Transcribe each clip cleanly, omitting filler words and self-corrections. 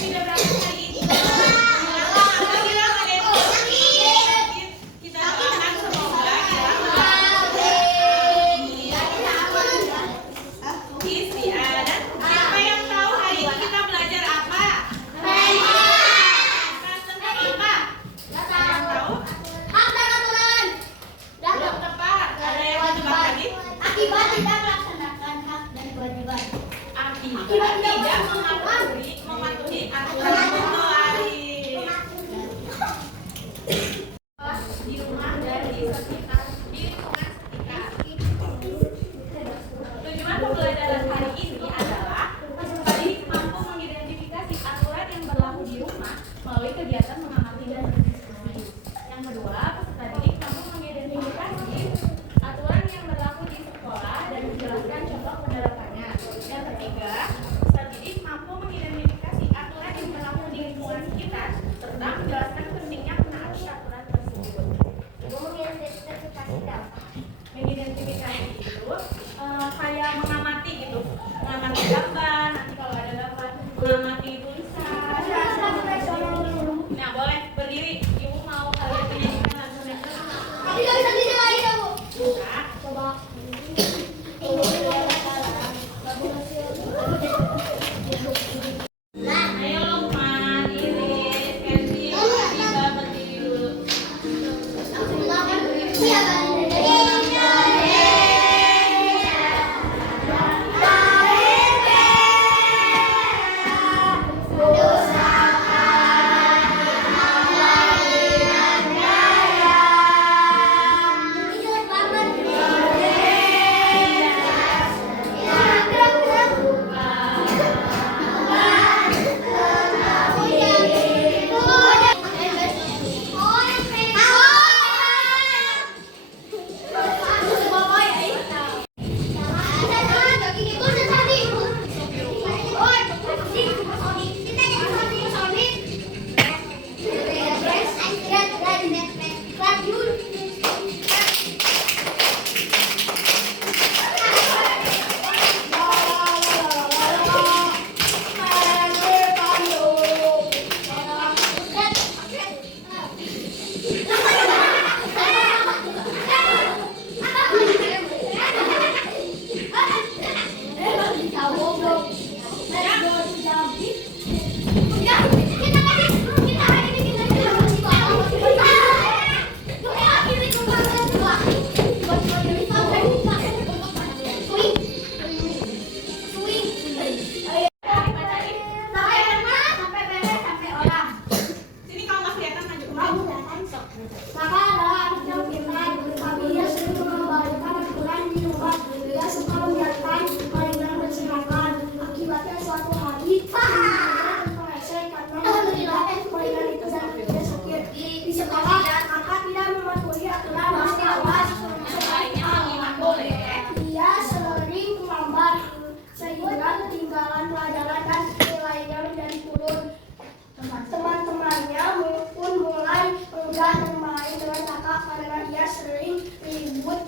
tidak berangkat hari ini? Apa bilang ada yang sakit? Kita doakan semoga isi ada. Siapa yang tahu hari ini kita belajar apa? Tentang apa? Yang tahu? Hak dan aturan. Belum tepat. Ada yang tebak lagi? Akibat tidak melaksanakan hak dan kewajiban. Akibat tidak mematuhi aturan berlari di rumah dan di sekitar di lingkungan sekitar. Tujuan pembelajaran hari ini adalah pendidik mampu mengidentifikasi aturan yang berlaku di rumah melalui kegiatan mengamati dan berdiskusi. Yang kedua, peserta didik mampu mengidentifikasi aturan yang berlaku di sekolah dan menjelaskan contoh penerapannya. Yang ketiga, peserta didik mampu mengidentifikasi aturan yang berlaku di lingkungan sekitar serta menjelaskan pentingnya menaati aturan tersebut. Ibu mengidentifikasi apa? Mengidentifikasi itu kayak mengamati gitu, mengamati gambar. Nanti kalau ada gambar, mengamati tulisan. Nah, boleh berdiri. Ibu mau kalian menyanyikan lagu next. Tapi nggak bisa diri lagi ya, Bu. Nah, Coba. ayo Lukman, Iris, Kenzi, Adiba berdiri dulu. Iya, Bang. Sini kalau nggak kelihatan maju. Maka adalah anak yang pintar, tapi ia sering mengabaikan aturan di rumah. Dia suka membiarkan mainan berserakan. Akibatnya suatu hari, meleset karena melihat mainan itu dan dia sakit. Di sekolah, maka tidak mematuhi aturan masalah. Dia sering menggambar sehingga ketinggalan pelajaran dan nilainya menjadi turun. Teman-temannya pun mulai enggan bermain dengan kakak karena dia sering ribut,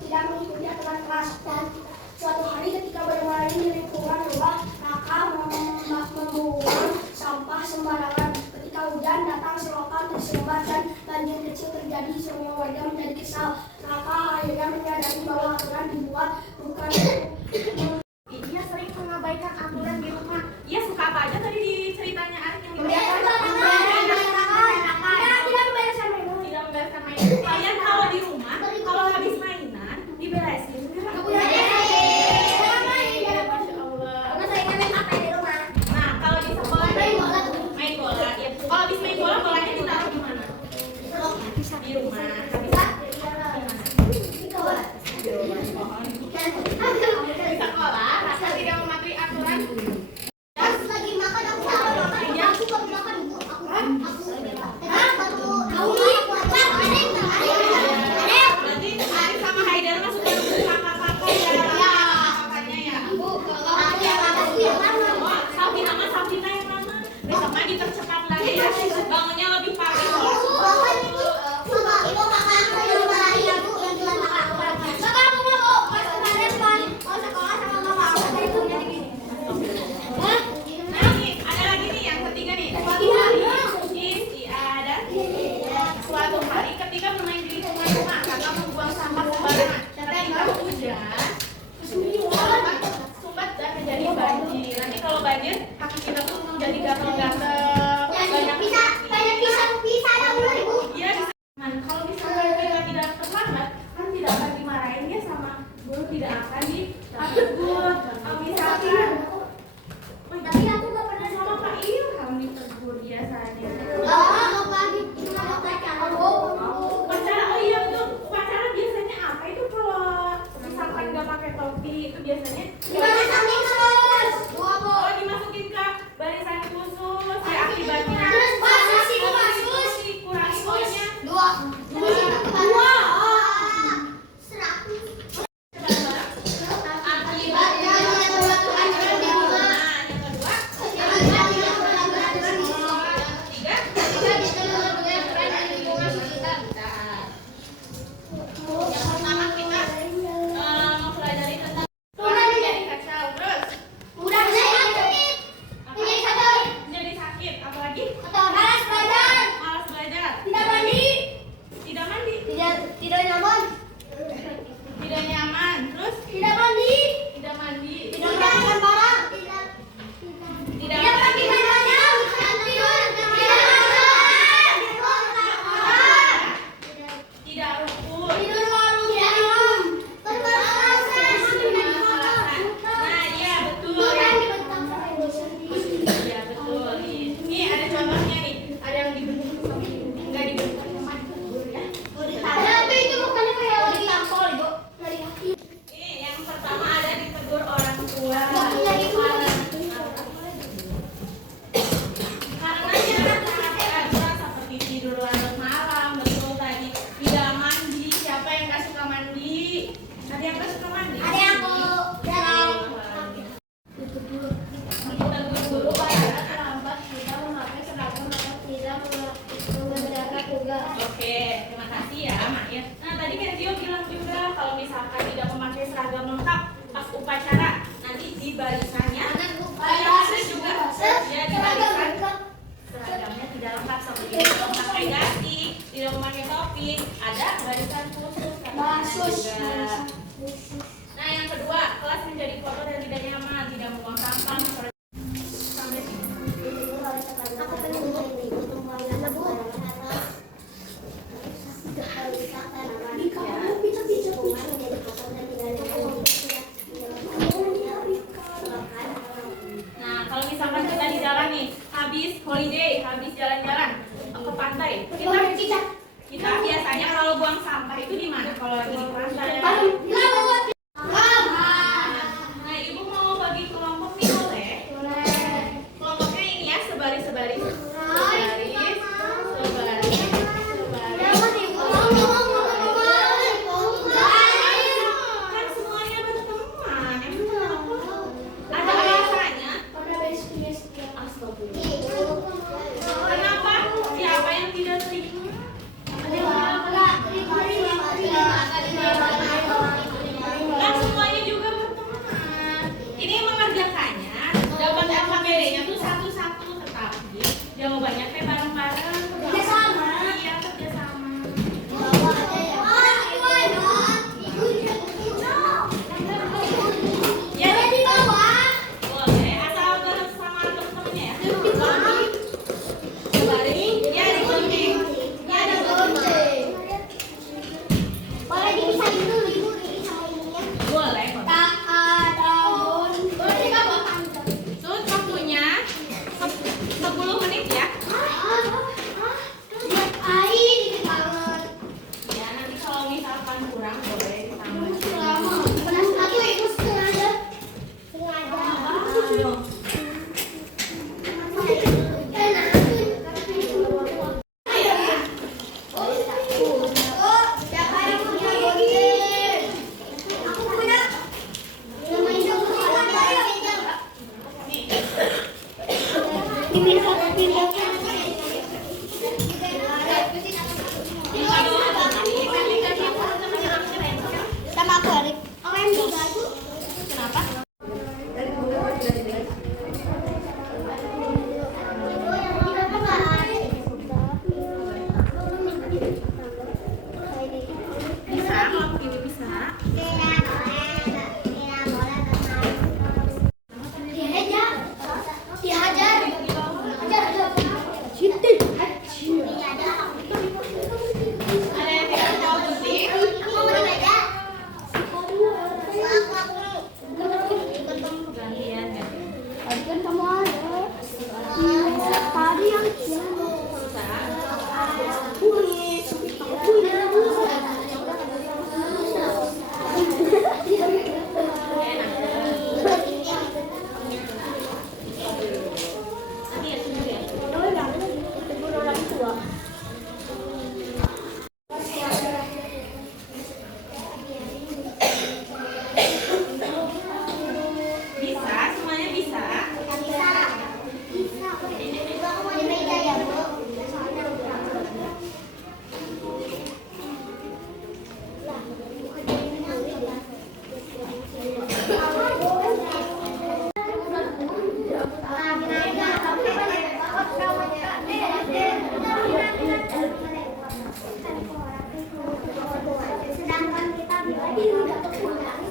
tidak mengikuti aturan kelas. Dan suatu hari ketika bermain di lingkungan rumah, kakak membuang sampah sembarangan. Ketika hujan datang, selokan tersumbat dan banjir kecil terjadi. Semua warga menjadi kesal. Kakak akhirnya menyadari bahwa aturan dibuat bukan Dia sering mengabaikan aturan di rumah. Dia suka apa aja tadi di ceritanya Arik yang Dia dibacakan? tidak membereskan mainan. Tidak membereskan mainan. Kalian kalau di rumah, kalau habis mainan, diberesin. Nah, kalau di sekolah main bola. Ya. Kalau habis main bola, bolanya ditaruh di mana? Di rumah. Habis di mana? Di rumah. Pohon. banjir. Nanti kalau banjir kaki kita tuh jadi gatel-gatel. Banyak bisa dulu ibu. Iya, bisa. Nah, kalau misalnya kita tidak terlambat, kan tidak akan dimarahin ya sama guru, tidak akan ditegur. Kalau misalkan, Tapi aku gak pernah sama Pak Ilham ditegur biasanya. Upacara, oh iya betul. Upacara biasanya apa itu kalau misalkan nggak pakai topi itu biasanya? Oh, dimasukin ke barisan khusus. Ya akibatnya. Kurangi poinnya. Mempelajari tentang menjadi kacau, terus menjadi sakit, apalagi malas belajar, tidak mandi, tidak nyaman, terus tidak mandi, tidak tidak rukun. Nah, iya betul. Iya betul. Ini ada contohnya nih. Ada yang dibentuk sama enggak dibentuk sama ditegur ya. Ini yang pertama ada ditegur orang tua. Karenanya aturan seperti tidur larut malam, betul tadi. Tidak mandi. Siapa yang nggak suka mandi? Ada yang nggak suka mandi? Ditegur guru pada terlambat kita memakai seragam atau tidak mengerjakan tugas. Oke, terima kasih ya, Mak ya. Nah, tadi kan Tio bilang juga kalau misalkan tidak memakai seragam lengkap pas upacara, nanti di barisannya ada juga ya di barisan seragamnya tidak lengkap seperti tidak memakai dasi, tidak memakai topi, ada barisan khusus juga. Nah, yang kedua, kelas menjadi kotor dan tidak nyaman, tidak membuang sampah. Sampai sini. Nah, kalau misalkan kita di jalan nih, habis holiday, habis jalan-jalan ke pantai, kita biasanya kalau buang sampah itu di mana? Kalau lagi di pantai. Nah, ibu mau bagi kelompok nih boleh? Kelompoknya ini ya, sebaris-sebaris. Kan semuanya berteman. Ada alasannya. Kenapa? Siapa yang tidak terima? Kan semuanya juga berteman. Ini mengerjakannya dapat LKPD-nya tuh satu-satu, tetapi jawabannya teh bareng-bareng. Kerjasama. Iya, kerjasama. Ya, boleh asal bareng sama teman-temannya ya. Baring, ya di gunting. Ya di gunting. Boleh, kok. Terus waktunya 10 menit ya. Ya, nanti kalau misalkan kurang boleh ditambah. Ayo. Kenapa? Bisa, kalau ini bisa. Bisa, semuanya bisa. Sedangkan kita lagi udah kepulang.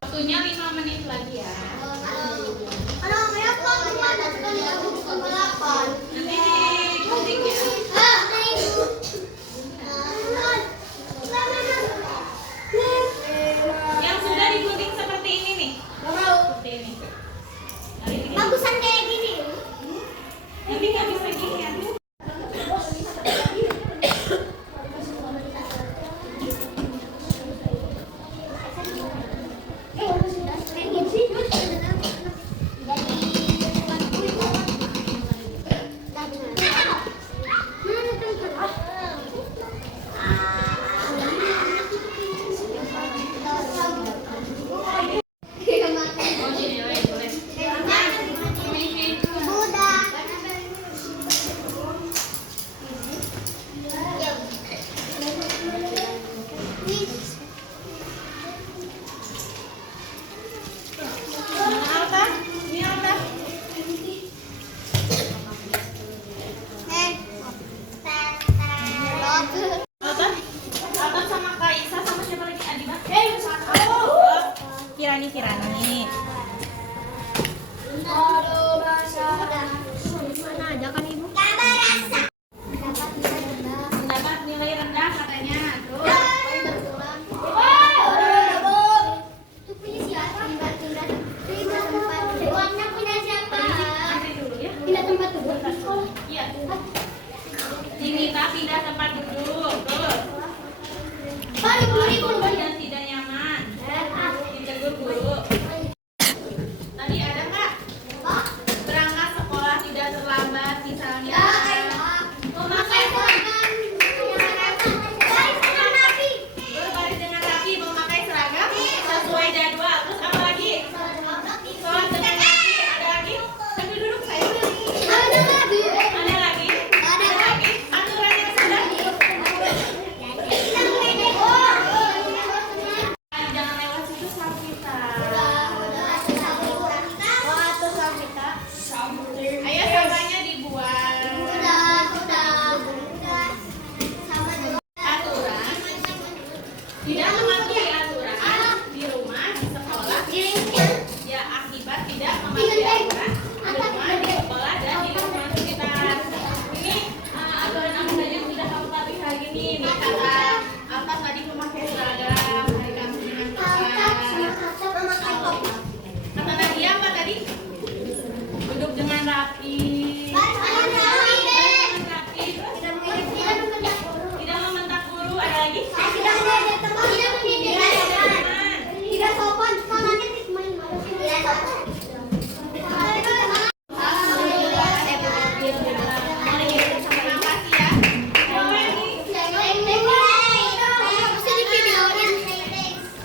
Waktunya 5 menit lagi ya. Nanti digunting ya. Yang sudah digunting seperti ini nih. Seperti ini. Bagusan kayak gini. Nanti nggak bisa gini ya. Kirani. Mana aja kan ibu? Dapat nilai rendah katanya. Tuh. Nanti dulu ya. Pindah tempat dulu. Iya. Dinita pindah tempat duduk. Tuh. Pak, ibu Yang tidak nyaman. Ditegur guru. rapi. Baris dengan rapi. Terus tidak membentak guru. Ada lagi? Tidak sopan. Tangannya main marah.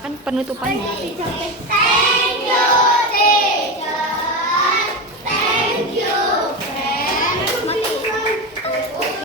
Kan penutupannya.